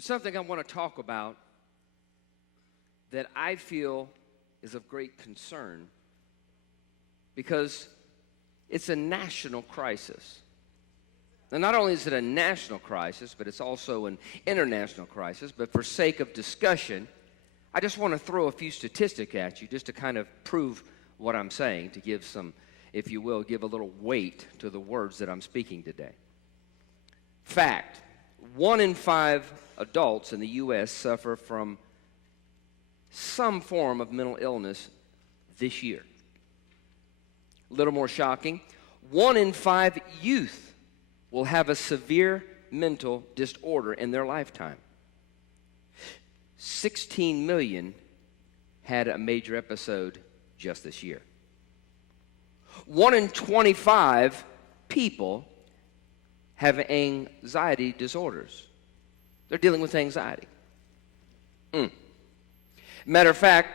There's something I want to talk about that I feel is of great concern because it's a national crisis. And not only is it a national crisis, but it's also an international crisis. But for sake of discussion, I just want to throw a few statistics at you just to kind of prove what I'm saying, to give some, if you will, give a little weight to the words that I'm speaking today. Fact, 1 in 5 adults in the U.S. suffer from some form of mental illness this year. A little more shocking, 1 in 5 youth will have a severe mental disorder in their lifetime. 16 million had a major episode just this year. 1 in 25 people have anxiety disorders. They're dealing with anxiety. Matter of fact,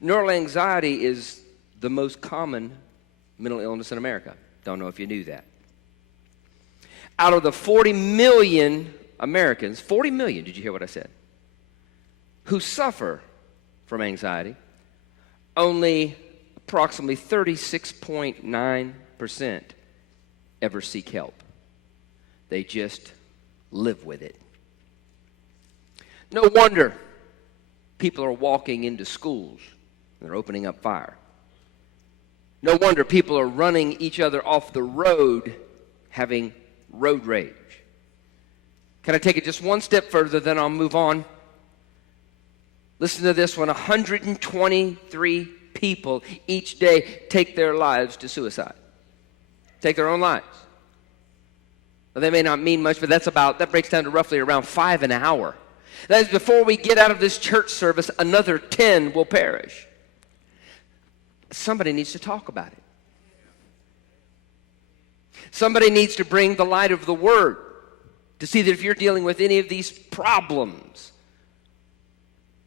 neural anxiety is the most common mental illness in America. Don't know if you knew that. Out of the 40 million Americans, 40 million, did you hear what I said, who suffer from anxiety, only approximately 36.9% ever seek help. They just live with it. No wonder people are walking into schools and they're opening up fire. No wonder people are running each other off the road, having road rage. Can I take it just one step further, then I'll move on? Listen to this one. 123 people each day take their lives to suicide. Take their own lives. Well, they may not mean much, but that breaks down to roughly around 5 an hour. That is, before we get out of this church service, another 10 will perish. Somebody needs to talk about it. Somebody needs to bring the light of the Word to see that if you're dealing with any of these problems,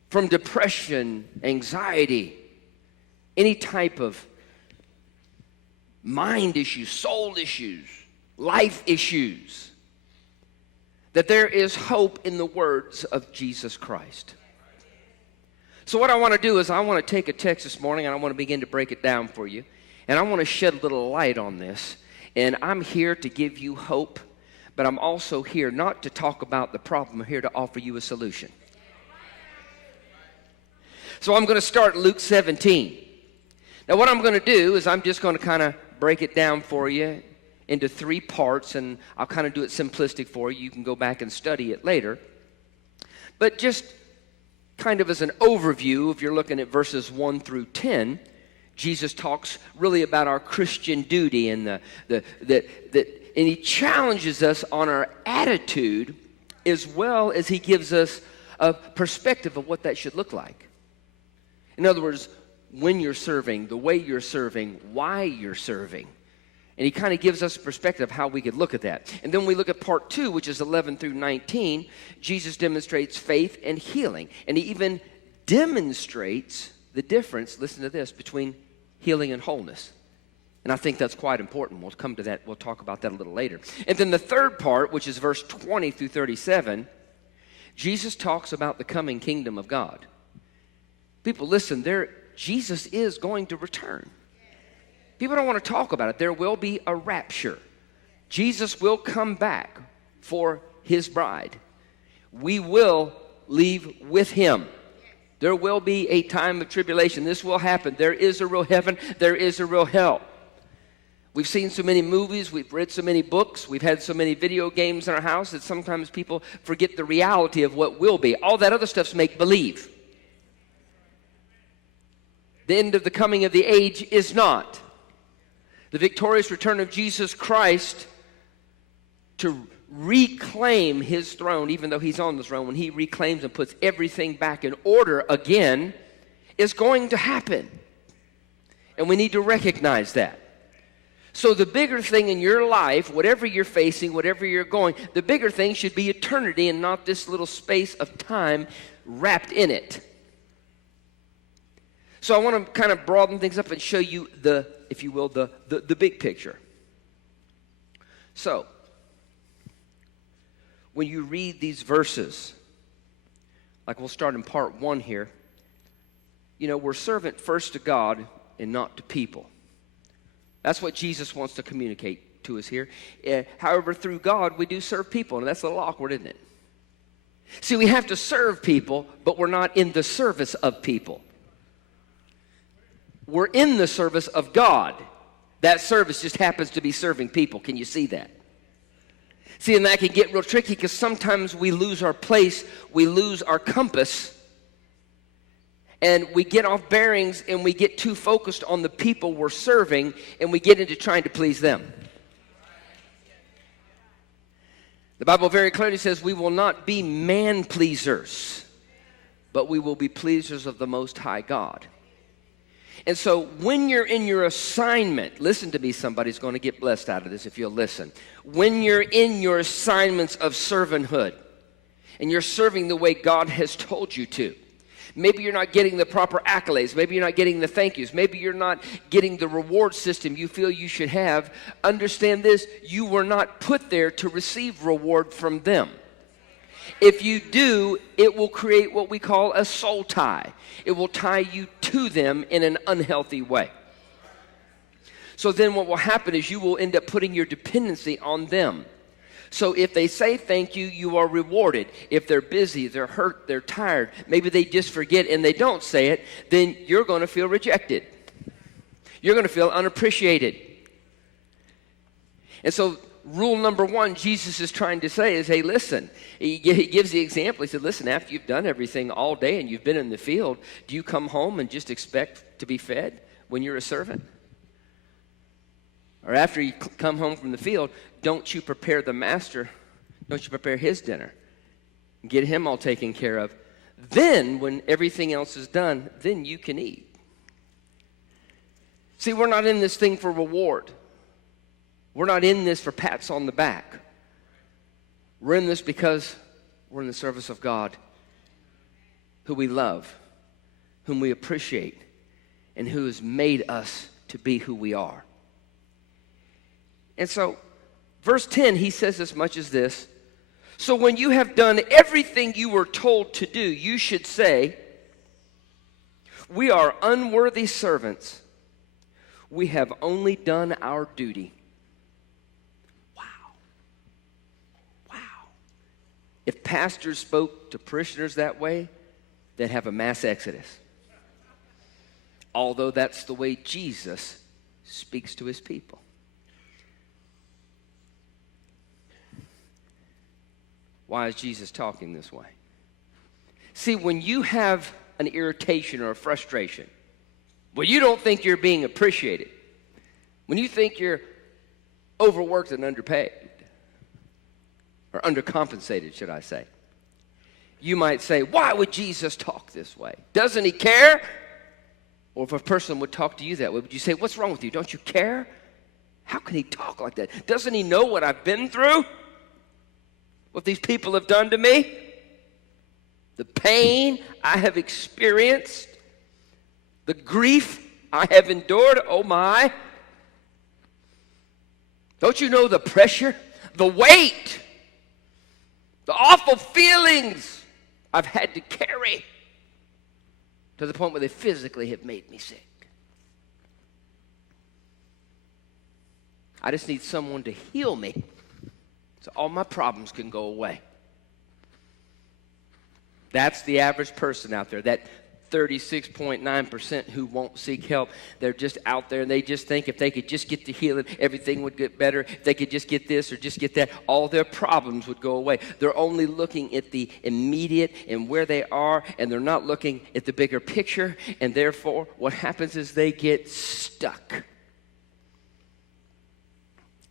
from depression, anxiety, any type of mind issues, soul issues, life issues, that there is hope in the words of Jesus Christ. So what I want to do is I want to take a text this morning and I want to begin to break it down for you. And I want to shed a little light on this. And I'm here to give you hope, but I'm also here not to talk about the problem. I'm here to offer you a solution. So I'm going to start Luke 17. Now what I'm going to do is I'm just going to kind of break it down for you into 3 parts, and I'll kind of do it simplistic for you. You can go back and study it later. But just kind of as an overview, if you're looking at verses 1 through 10, Jesus talks really about our Christian duty and and he challenges us on our attitude as well as he gives us a perspective of what that should look like. In other words, when you're serving, the way you're serving, why you're serving. And he kind of gives us a perspective of how we could look at that. And then we look at part 2, which is 11 through 19. Jesus demonstrates faith and healing. And he even demonstrates the difference, listen to this, between healing and wholeness. And I think that's quite important. We'll come to that. We'll talk about that a little later. And then the third part, which is verse 20 through 37, Jesus talks about the coming kingdom of God. People, listen, Jesus is going to return. People don't want to talk about it. There will be a rapture. Jesus will come back for his bride. We will leave with him. There will be a time of tribulation. This will happen. There is a real heaven. There is a real hell. We've seen so many movies. We've read so many books. We've had so many video games in our house that sometimes people forget the reality of what will be. All that other stuff's make-believe. The end of the coming of the age is not. The victorious return of Jesus Christ to reclaim his throne, even though he's on the throne, when he reclaims and puts everything back in order again, is going to happen. And we need to recognize that. So the bigger thing in your life, whatever you're facing, whatever you're going, the bigger thing should be eternity and not this little space of time wrapped in it. So I want to kind of broaden things up and show you the, if you will, the big picture. So, when you read these verses, like we'll start in part 1 here. You know, we're servant first to God and not to people. That's what Jesus wants to communicate to us here. However, through God, we do serve people, and that's a little awkward, isn't it? See, we have to serve people, but we're not in the service of people. We're in the service of God. That service just happens to be serving people. Can you see that? See, and that can get real tricky because sometimes we lose our place, we lose our compass, and we get off bearings and we get too focused on the people we're serving, and we get into trying to please them. The Bible very clearly says we will not be man pleasers, but we will be pleasers of the Most High God. And so when you're in your assignment, listen to me, somebody's going to get blessed out of this if you'll listen. When you're in your assignments of servanthood and you're serving the way God has told you to, maybe you're not getting the proper accolades, maybe you're not getting the thank yous, maybe you're not getting the reward system you feel you should have, understand this, you were not put there to receive reward from them. If you do, it will create what we call a soul tie. It will tie you to them in an unhealthy way. So then what will happen is you will end up putting your dependency on them. So if they say thank you, you are rewarded. If they're busy, they're hurt, they're tired, maybe they just forget and they don't say it, then you're going to feel rejected. You're going to feel unappreciated. And so rule number 1 Jesus is trying to say is, hey, listen. He gives the example. He said, listen, after you've done everything all day and you've been in the field, do you come home and just expect to be fed when you're a servant? Or after you come home from the field, don't you prepare the master, don't you prepare his dinner, get him all taken care of. Then, when everything else is done, then you can eat. See, we're not in this thing for reward. We're not in this for pats on the back. We're in this because we're in the service of God, who we love, whom we appreciate, and who has made us to be who we are. And so, verse 10, he says as much as this. So when you have done everything you were told to do, you should say, we are unworthy servants. We have only done our duty. If pastors spoke to parishioners that way, they'd have a mass exodus. Although that's the way Jesus speaks to his people. Why is Jesus talking this way? See, when you have an irritation or a frustration, when you don't think you're being appreciated, when you think you're overworked and underpaid, or undercompensated, should I say. You might say, why would Jesus talk this way? Doesn't he care? Or if a person would talk to you that way, would you say, what's wrong with you? Don't you care? How can he talk like that? Doesn't he know what I've been through? What these people have done to me? The pain I have experienced? The grief I have endured? Oh my. Don't you know the pressure? The weight? The awful feelings I've had to carry to the point where they physically have made me sick. I just need someone to heal me so all my problems can go away. That's the average person out there, that 36.9% who won't seek help. They're just out there and they just think if they could just get the healing, everything would get better. If they could just get this or just get that, all their problems would go away. They're only looking at the immediate and where they are, and they're not looking at the bigger picture, and therefore what happens is they get stuck.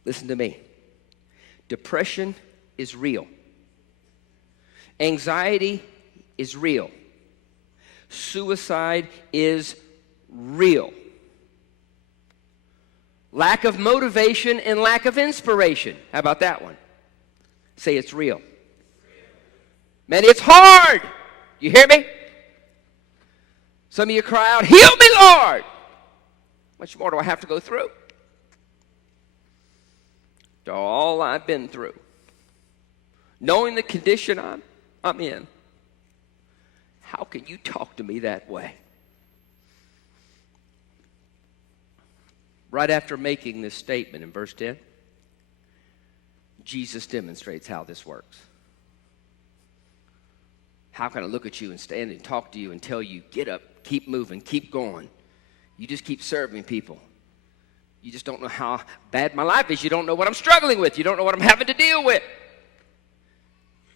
Listen to me. Depression is real. Anxiety is real. Suicide is real. Lack of motivation and lack of inspiration. How about that one? Say it's real. Man, it's hard. You hear me? Some of you cry out, heal me, Lord. How much more do I have to go through? To all I've been through. Knowing the condition I'm in. How can you talk to me that way? Right after making this statement in verse 10, Jesus demonstrates how this works. How can I look at you and stand and talk to you and tell you, get up, keep moving, keep going. You just keep serving people. You just don't know how bad my life is. You don't know what I'm struggling with. You don't know what I'm having to deal with.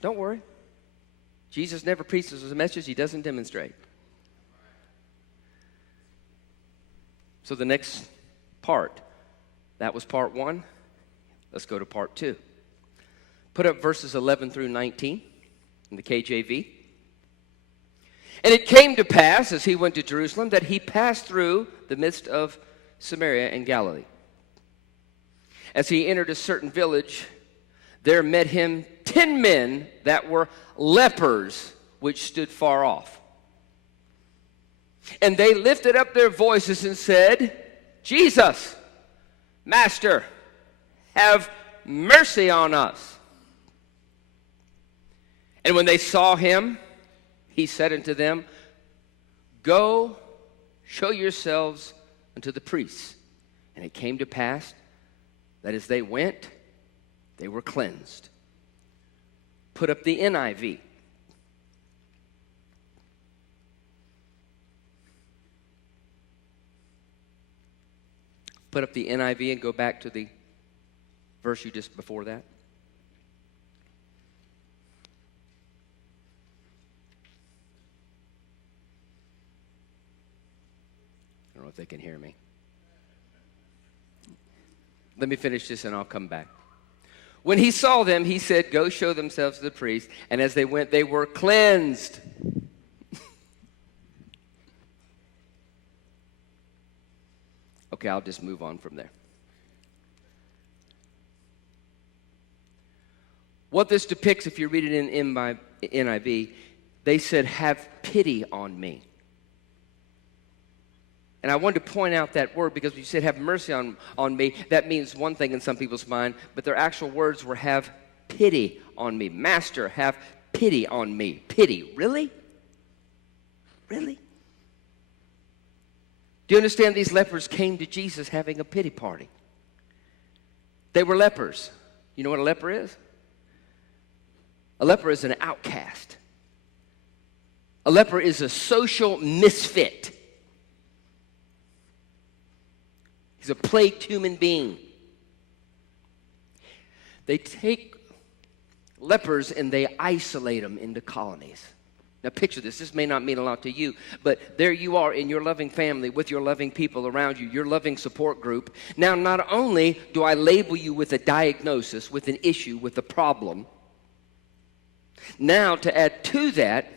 Don't worry. Jesus never preaches a message he doesn't demonstrate. So the next part, that was part 1. Let's go to part 2. Put up verses 11 through 19 in the KJV. And it came to pass, as he went to Jerusalem, that he passed through the midst of Samaria and Galilee. As he entered a certain village, there met him 10 men that were lepers, which stood far off. And they lifted up their voices and said, Jesus, Master, have mercy on us. And when they saw him, he said unto them, Go, show yourselves unto the priests. And it came to pass that as they went, they were cleansed. Put up the NIV. Put up the NIV and go back to the verse you just before that. I don't know if they can hear me. Let me finish this and I'll come back. When he saw them, he said, Go show themselves to the priest. And as they went, they were cleansed. Okay, I'll just move on from there. What this depicts, if you read it in my NIV, they said, Have pity on me. And I wanted to point out that word because when you said have mercy on me, that means one thing in some people's mind, but their actual words were have pity on me. Master, have pity on me. Pity. Really? Really? Do you understand these lepers came to Jesus having a pity party? They were lepers. You know what a leper is? A leper is an outcast. A leper is a social misfit. He's a plagued human being. They take lepers and they isolate them into colonies. Now picture this. This may not mean a lot to you, but there you are in your loving family with your loving people around you, your loving support group. Now not only do I label you with a diagnosis, with an issue, with a problem, now to add to that,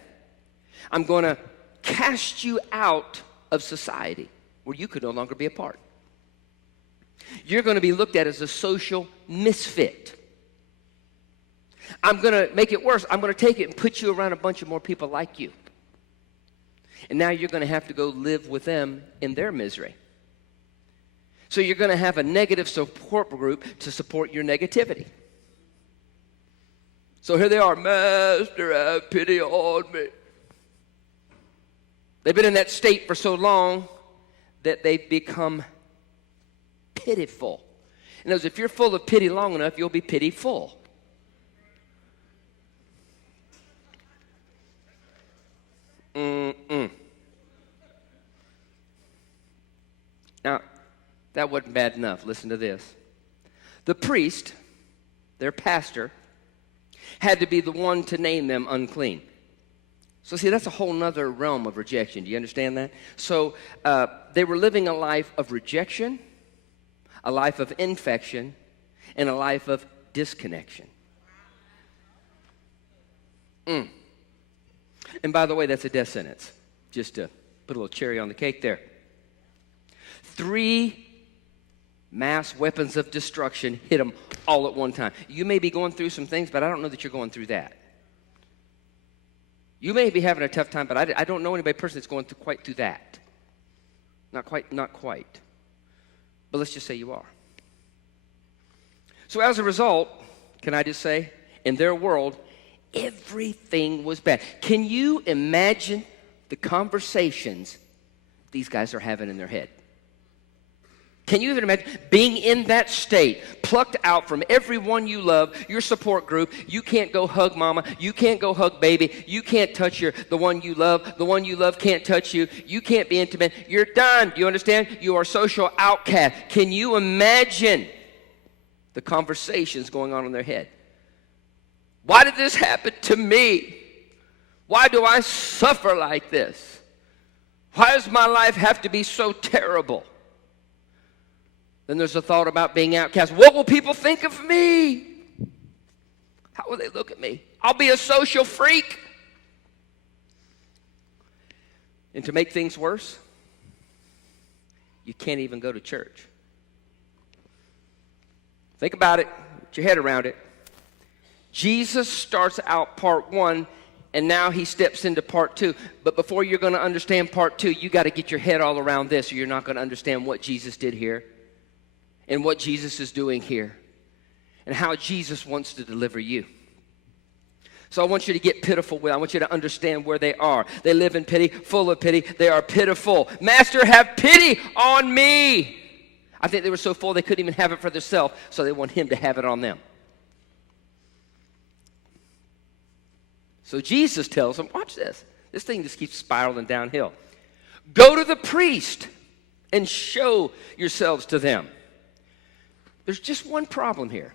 I'm going to cast you out of society where you could no longer be a part. You're going to be looked at as a social misfit. I'm going to make it worse. I'm going to take it and put you around a bunch of more people like you. And now you're going to have to go live with them in their misery. So you're going to have a negative support group to support your negativity. So here they are, Master, have pity on me. They've been in that state for so long that they've become pitiful. In other words, if you're full of pity long enough, you'll be pitiful. Now, that wasn't bad enough. Listen to this. The priest, their pastor, had to be the one to name them unclean. So see, that's a whole nother realm of rejection. Do you understand that? So they were living a life of rejection, a life of infection, and a life of disconnection. And by the way, that's a death sentence. Just to put a little cherry on the cake there. 3 mass weapons of destruction hit them all at one time. You may be going through some things, but I don't know that you're going through that. You may be having a tough time, but I don't know anybody personally that's going quite through that. Not quite. But let's just say you are. So as a result, can I just say, in their world, Everything was bad. Can you imagine the conversations these guys are having in their head? Can you even imagine being in that state, plucked out from everyone you love, your support group? You can't go hug mama. You can't go hug baby. You can't touch the one you love. The one you love can't touch you. You can't be intimate. You're done. Do you understand? You are social outcast. Can you imagine the conversations going on in their head? Why did this happen to me? Why do I suffer like this? Why does my life have to be so terrible? Then there's a thought about being outcast. What will people think of me? How will they look at me? I'll be a social freak. And to make things worse, you can't even go to church. Think about it. Get your head around it. Jesus starts out part 1, and now he steps into part 2. But before you're going to understand part 2, you got to get your head all around this, or you're not going to understand what Jesus did here, and what Jesus is doing here, and how Jesus wants to deliver you. So I want you to get pitiful with it. I want you to understand where they are. They live in pity, full of pity. They are pitiful. Master, have pity on me. I think they were so full they couldn't even have it for themselves, so they want him to have it on them. So Jesus tells them, watch this. This thing just keeps spiraling downhill. Go to the priest and show yourselves to them. There's just one problem here.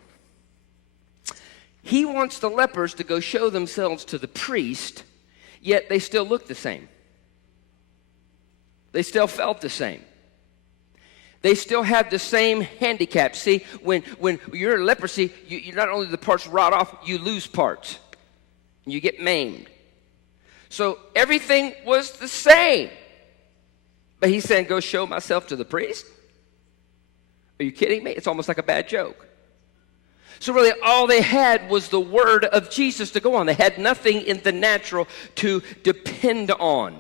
He wants the lepers to go show themselves to the priest, yet they still look the same. They still felt the same. They still have the same handicap. See, when you're in leprosy, you not only the parts rot off, you lose parts. You get maimed. So everything was the same. But he's saying, go show myself to the priest? Are you kidding me? It's almost like a bad joke. So really all they had was the word of Jesus to go on. They had nothing in the natural to depend on.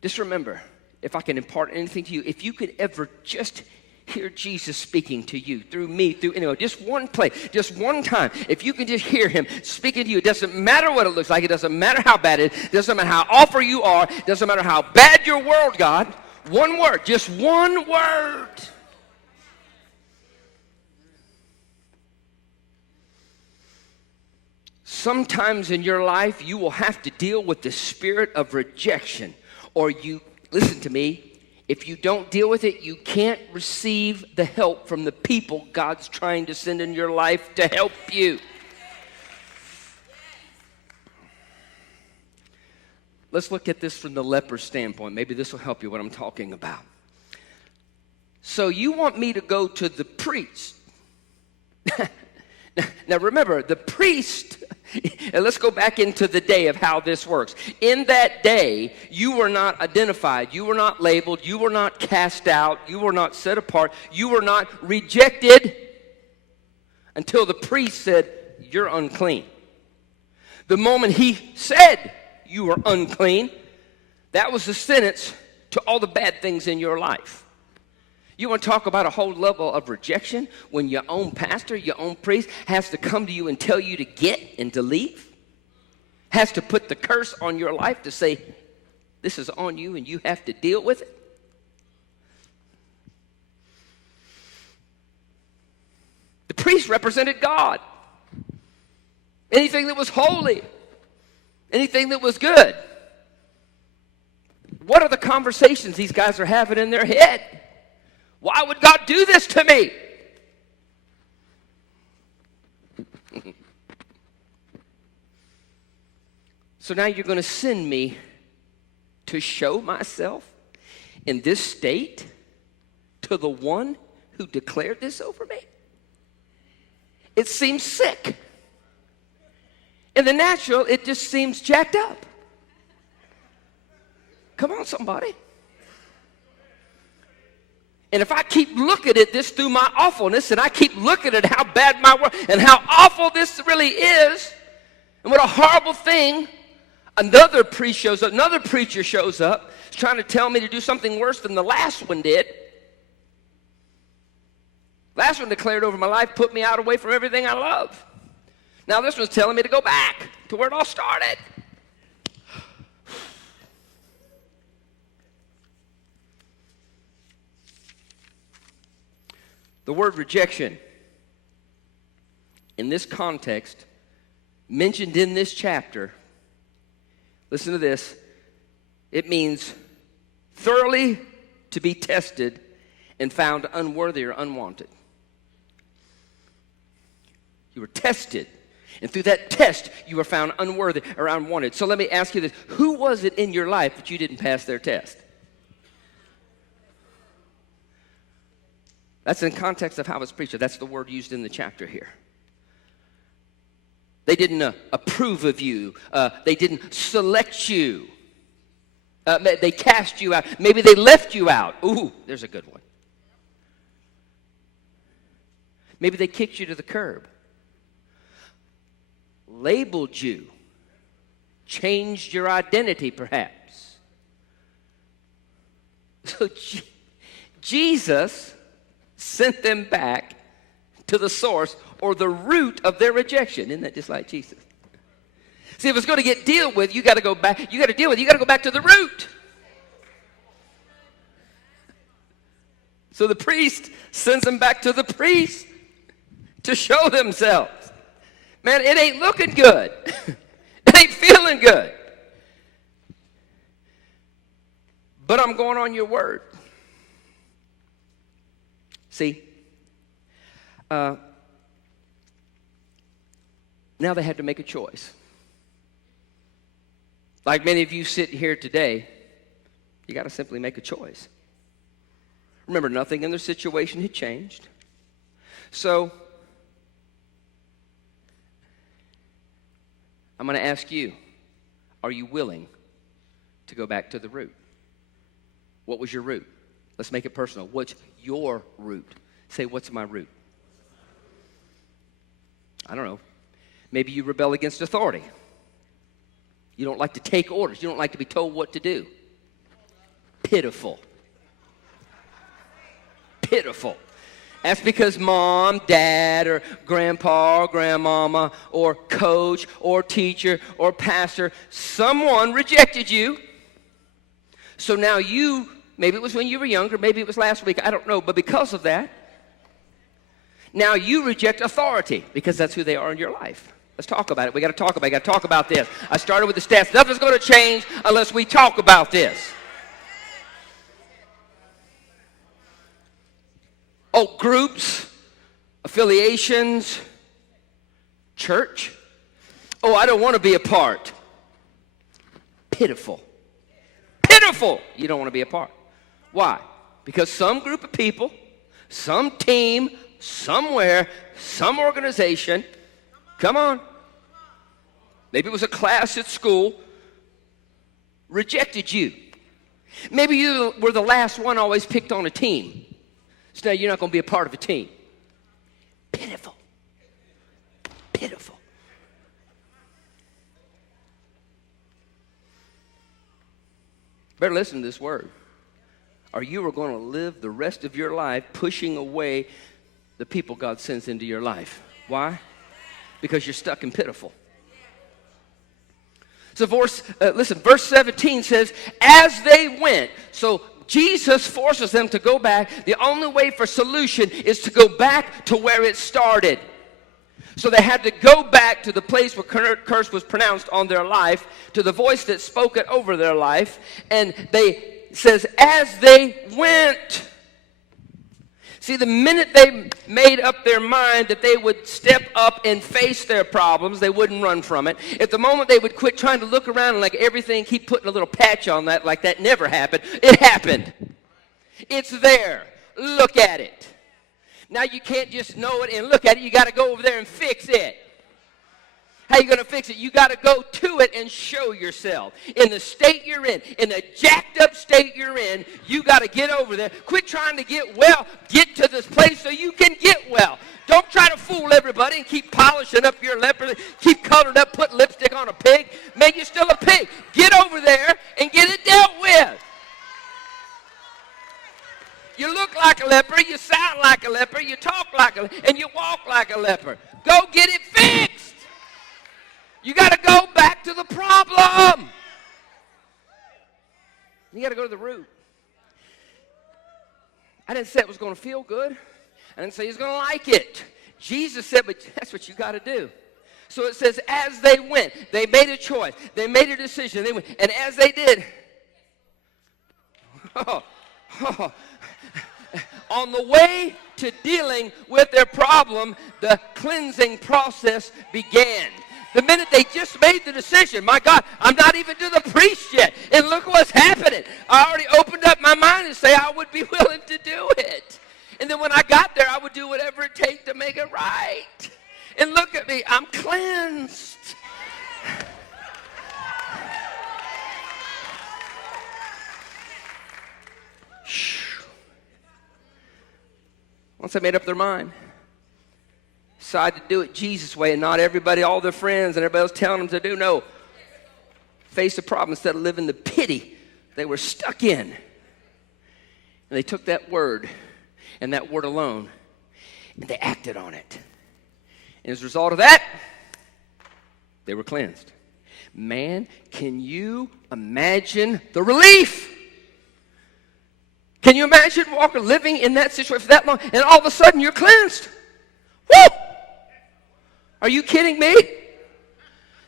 Just remember, if I can impart anything to you, if you could ever just hear Jesus speaking to you through me, through anyone, just one place, just one time, if you can just hear him speaking to you, it doesn't matter what it looks like, it doesn't matter how bad it is, it doesn't matter how awful you are, it doesn't matter how bad your world got, one word, just one word. Sometimes in your life, you will have to deal with the spirit of rejection. Or listen to me, if you don't deal with it, you can't receive the help from the people God's trying to send in your life to help you. Let's look at this from the leper standpoint. Maybe this will help you what I'm talking about. So you want me to go to the priest. Now remember, the priest, and let's go back into the day of how this works. In that day, you were not identified. You were not labeled. You were not cast out. You were not set apart. You were not rejected until the priest said, you're unclean. The moment he said you were unclean, that was the sentence to all the bad things in your life. You want to talk about a whole level of rejection when your own pastor, your own priest has to come to you and tell you to get and to leave? Has to put the curse on your life to say, this is on you and you have to deal with it? The priest represented God. Anything that was holy, anything that was good. What are the conversations these guys are having in their head? Why would God do this to me? So now you're going to send me to show myself in this state to the one who declared this over me? It seems sick. In the natural, it just seems jacked up. Come on, somebody. And if I keep looking at this through my awfulness, and I keep looking at how bad my world, and how awful this really is, and what a horrible thing, another priest shows up, another preacher shows up, is trying to tell me to do something worse than the last one did. Last one declared over my life, put me out away from everything I love. Now this one's telling me to go back to where it all started. The word rejection, in this context, mentioned in this chapter, listen to this, it means thoroughly to be tested and found unworthy or unwanted. You were tested, and through that test, you were found unworthy or unwanted. So let me ask you this. Who was it in your life that you didn't pass their test? That's in context of how it's preached. That's the word used in the chapter here. They didn't approve of you. They didn't select you. They cast you out. Maybe they left you out. Ooh, there's a good one. Maybe they kicked you to the curb. Labeled you. Changed your identity, perhaps. So Jesus sent them back to the source or the root of their rejection. Isn't that just like Jesus? See, if it's going to get dealt with, you got to go back. You got to deal with it. You got to go back to the root. So the priest sends them back to the priest to show themselves. Man, it ain't looking good. It ain't feeling good. But I'm going on your word. See, now they had to make a choice. Like many of you sitting here today, you got to simply make a choice. Remember, nothing in their situation had changed. So, I'm going to ask you, are you willing to go back to the root? What was your root? Let's make it personal. What's your root? Say, what's my root? I don't know. Maybe you rebel against authority. You don't like to take orders. You don't like to be told what to do. Pitiful. Pitiful. That's because mom, dad, or grandpa, or grandmama, or coach, or teacher, or pastor, someone rejected you. So now you, maybe it was when you were younger, maybe it was last week, I don't know, but because of that, now you reject authority because that's who they are in your life. Let's talk about it. We got to talk about it. Got to talk about this. I started with the stats. Nothing's going to change unless we talk about this. Oh, groups, affiliations, church. Oh, I don't want to be a part. Pitiful. Pitiful. You don't want to be a part. Why? Because some group of people, some team, somewhere, some organization, come on. Maybe it was a class at school, rejected you. Maybe you were the last one always picked on a team. So now you're not going to be a part of a team. Pitiful. Pitiful. Better listen to this word. Or you are going to live the rest of your life pushing away the people God sends into your life. Why? Because you're stuck in pitiful. So verse 17 says, as they went, so Jesus forces them to go back. The only way for solution is to go back to where it started. So they had to go back to the place where curse was pronounced on their life, to the voice that spoke it over their life. And says, as they went. See, the minute they made up their mind that they would step up and face their problems, they wouldn't run from it. At the moment they would quit trying to look around and like everything, keep putting a little patch on that like that never happened. It happened. It's there. Look at it. Now you can't just know it and look at it. You got to go over there and fix it. How you going to fix it? You got to go to it and show yourself. In the state you're in the jacked up state you're in, you got to get over there. Quit trying to get well. Get to this place so you can get well. Don't try to fool everybody and keep polishing up your leopard, keep coloring up, put lipstick on a pig. Make you still a pig. Get over there and get it dealt with. You look like a leper, you sound like a leper, you talk like a leper, and you walk like a leper. Go get it fixed. You got to go back to the problem. You got to go to the root. I didn't say it was going to feel good. I didn't say he's going to like it. Jesus said, but that's what you got to do. So it says, as they went, they made a choice. They made a decision. They went, and as they did, on the way to dealing with their problem, the cleansing process began. The minute they just made the decision, my God, I'm not even to the priest yet, and look what's happening. I already opened up my mind and say I would be willing to do it. And then when I got there, I would do whatever it takes to make it right. And look at me, I'm cleansed. Once they made up their mind, decided to do it Jesus' way and not everybody, all their friends and everybody else telling them to do. No. Face the problem instead of living the pity they were stuck in. And they took that word and that word alone and they acted on it. And as a result of that, they were cleansed. Man, can you imagine the relief? Can you imagine living in that situation for that long and all of a sudden you're cleansed? Woo! Are you kidding me?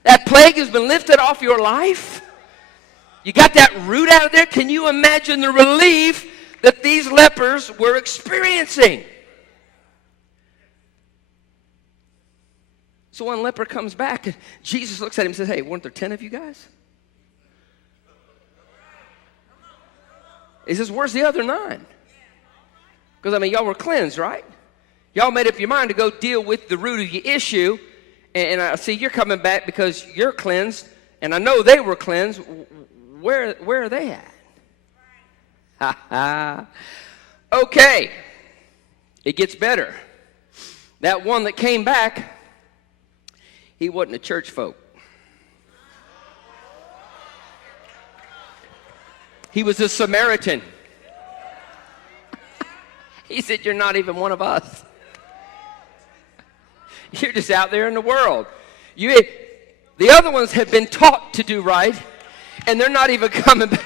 That plague has been lifted off your life. You got that root out of there. Can you imagine the relief that these lepers were experiencing? So one leper comes back and Jesus looks at him and says, hey, weren't there 10 of you guys? He says, where's the other 9? Because, I mean, y'all were cleansed, right? Y'all made up your mind to go deal with the root of your issue. And I see you're coming back because you're cleansed. And I know they were cleansed. Where are they at? Ha ha. Okay. It gets better. That one that came back, he wasn't a church folk. He was a Samaritan. He said, you're not even one of us. You're just out there in the world. The other ones have been taught to do right, and they're not even coming back.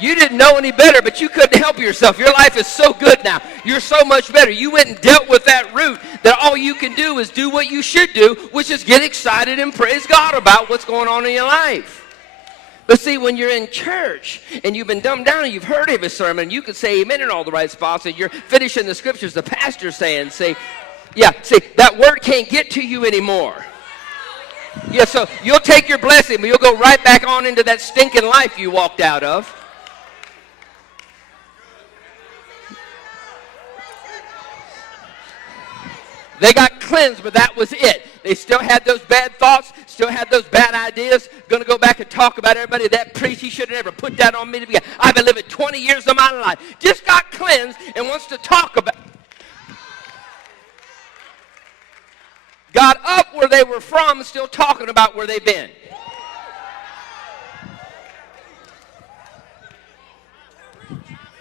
You didn't know any better, but you couldn't help yourself. Your life is so good now. You're so much better. You went and dealt with that root that all you can do is do what you should do, which is get excited and praise God about what's going on in your life. But see, when you're in church and you've been dumbed down and you've heard every sermon, you can say amen in all the right spots, and you're finishing the scriptures the pastor's saying, that word can't get to you anymore. Yeah, so you'll take your blessing, but you'll go right back on into that stinking life you walked out of. They got cleansed, but that was it. They still had those bad thoughts, still had those bad ideas. Going to go back and talk about everybody. That priest, he should have never put that on me to begin. I've been living 20 years of my life. Just got cleansed and wants to talk about. Got up where they were from and still talking about where they've been.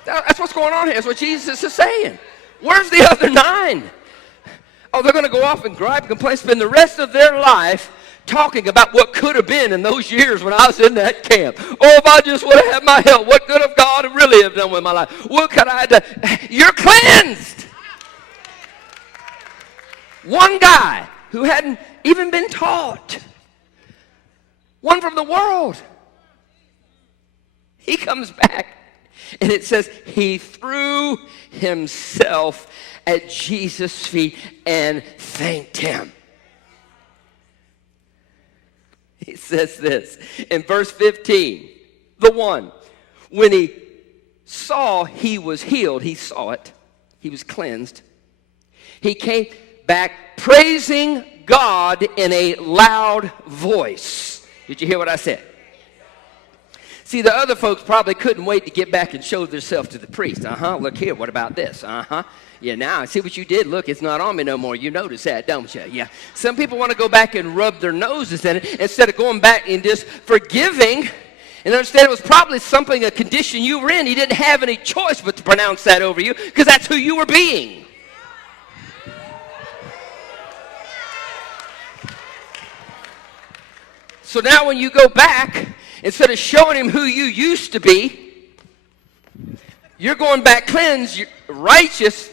That's what's going on here. That's what Jesus is saying. Where's the other 9? Oh, they're going to go off and gripe, complain, spend the rest of their life talking about what could have been in those years when I was in that camp. Oh, if I just would have had my help, what could have God really have done with my life? What could I have done? You're cleansed. One guy who hadn't even been taught. One from the world. He comes back, and it says he threw himself at Jesus' feet and thanked him. He says this in verse 15. The one, when he saw he was healed, he saw it, he was cleansed. He came back praising God in a loud voice. Did you hear what I said? See, the other folks probably couldn't wait to get back and show themselves to the priest. Look here, what about this? Yeah, now I see what you did. Look, it's not on me no more. You notice that, don't you? Yeah. Some people want to go back and rub their noses in it instead of going back and just forgiving. And understand it was probably a condition you were in. He didn't have any choice but to pronounce that over you because that's who you were being. So now when you go back, instead of showing him who you used to be, you're going back cleansed, righteous.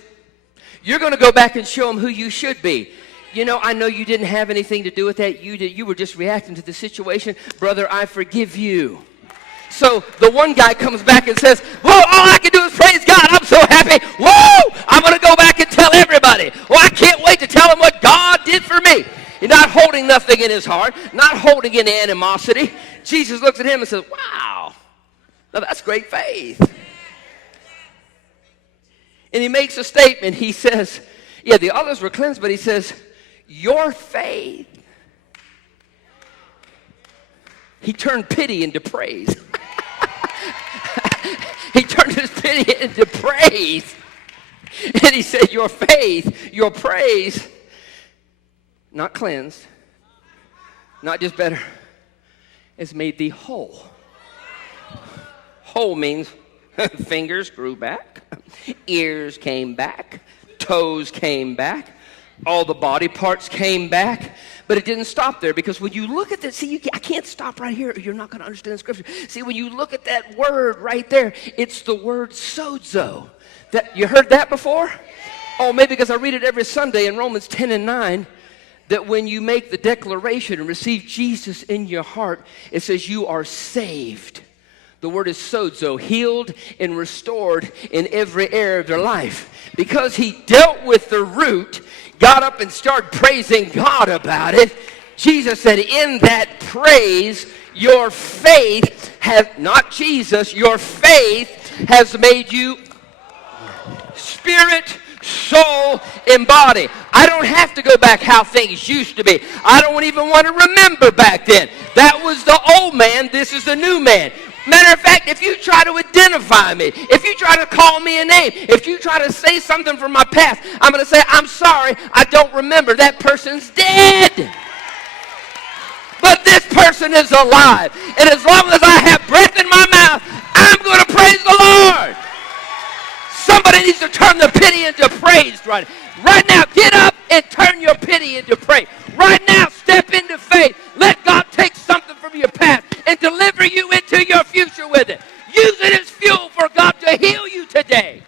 You're going to go back and show him who you should be. You know, I know you didn't have anything to do with that. You were just reacting to the situation. Brother, I forgive you. So the one guy comes back and says, well, all I can do is praise God. I'm so happy. Whoa! I'm going to go back and tell everybody. Well, I can't wait to tell them what God did for me. He's not holding nothing in his heart, not holding any animosity. Jesus looks at him and says, wow, now that's great faith. And he makes a statement. He says, yeah, the others were cleansed, but he says, your faith. He turned pity into praise. He turned his pity into praise. And he said, your faith, your praise, not cleansed, not just better, has made thee whole. Whole means fingers grew back, ears came back, toes came back, all the body parts came back. But it didn't stop there, because when you look at this, see, I can't stop right here, or you're not going to understand the scripture. See, when you look at that word right there, it's the word sozo. That, you heard that before? Oh, maybe because I read it every Sunday in Romans 10 and 9, that when you make the declaration and receive Jesus in your heart, it says you are saved. The word is sozo, healed and restored in every area of their life. Because he dealt with the root, got up and started praising God about it. Jesus said, in that praise, your faith has, not Jesus, your faith has made you spirit, soul, and body. I don't have to go back how things used to be. I don't even want to remember back then. That was the old man. This is the new man. Matter of fact, if you try to identify me, if you try to call me a name, if you try to say something from my past, I'm going to say, I'm sorry, I don't remember. That person's dead. But this person is alive. And as long as I have breath in my mouth, I'm going to praise the Lord. Somebody needs to turn the pity into praise right now. Get up and turn your pity into praise. Right now, step into faith. Let God take something from your past and deliver you into your future with it. Use it as fuel for God to heal you today.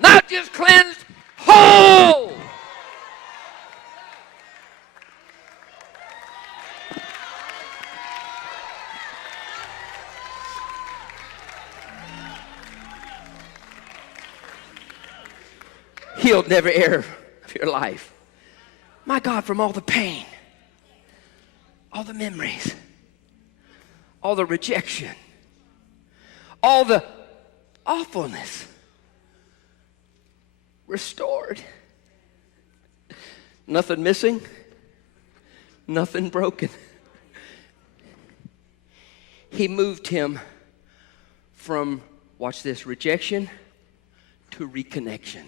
Not just cleansed, whole. Healed in every area of your life. My God, from all the pain, all the memories, all the rejection, all the awfulness, restored. Nothing missing, nothing broken. He moved him from, watch this, rejection to reconnection.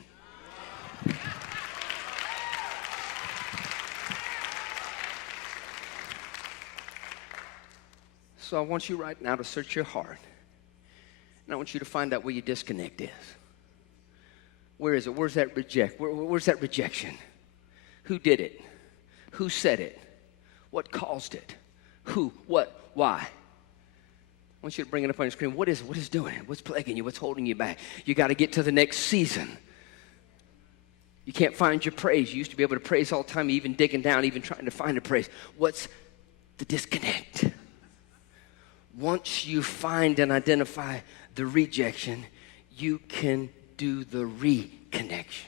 So I want you right now to search your heart. And I want you to find out where your disconnect is. Where is it? Where's that where's that rejection? Who did it? Who said it? What caused it? Who? What? Why? I want you to bring it up on your screen. What is doing it? What's plaguing you? What's holding you back? You got to get to the next season. You can't find your praise. You used to be able to praise all the time, even digging down, even trying to find a praise. What's the disconnect? Once you find and identify the rejection, you can do the reconnection.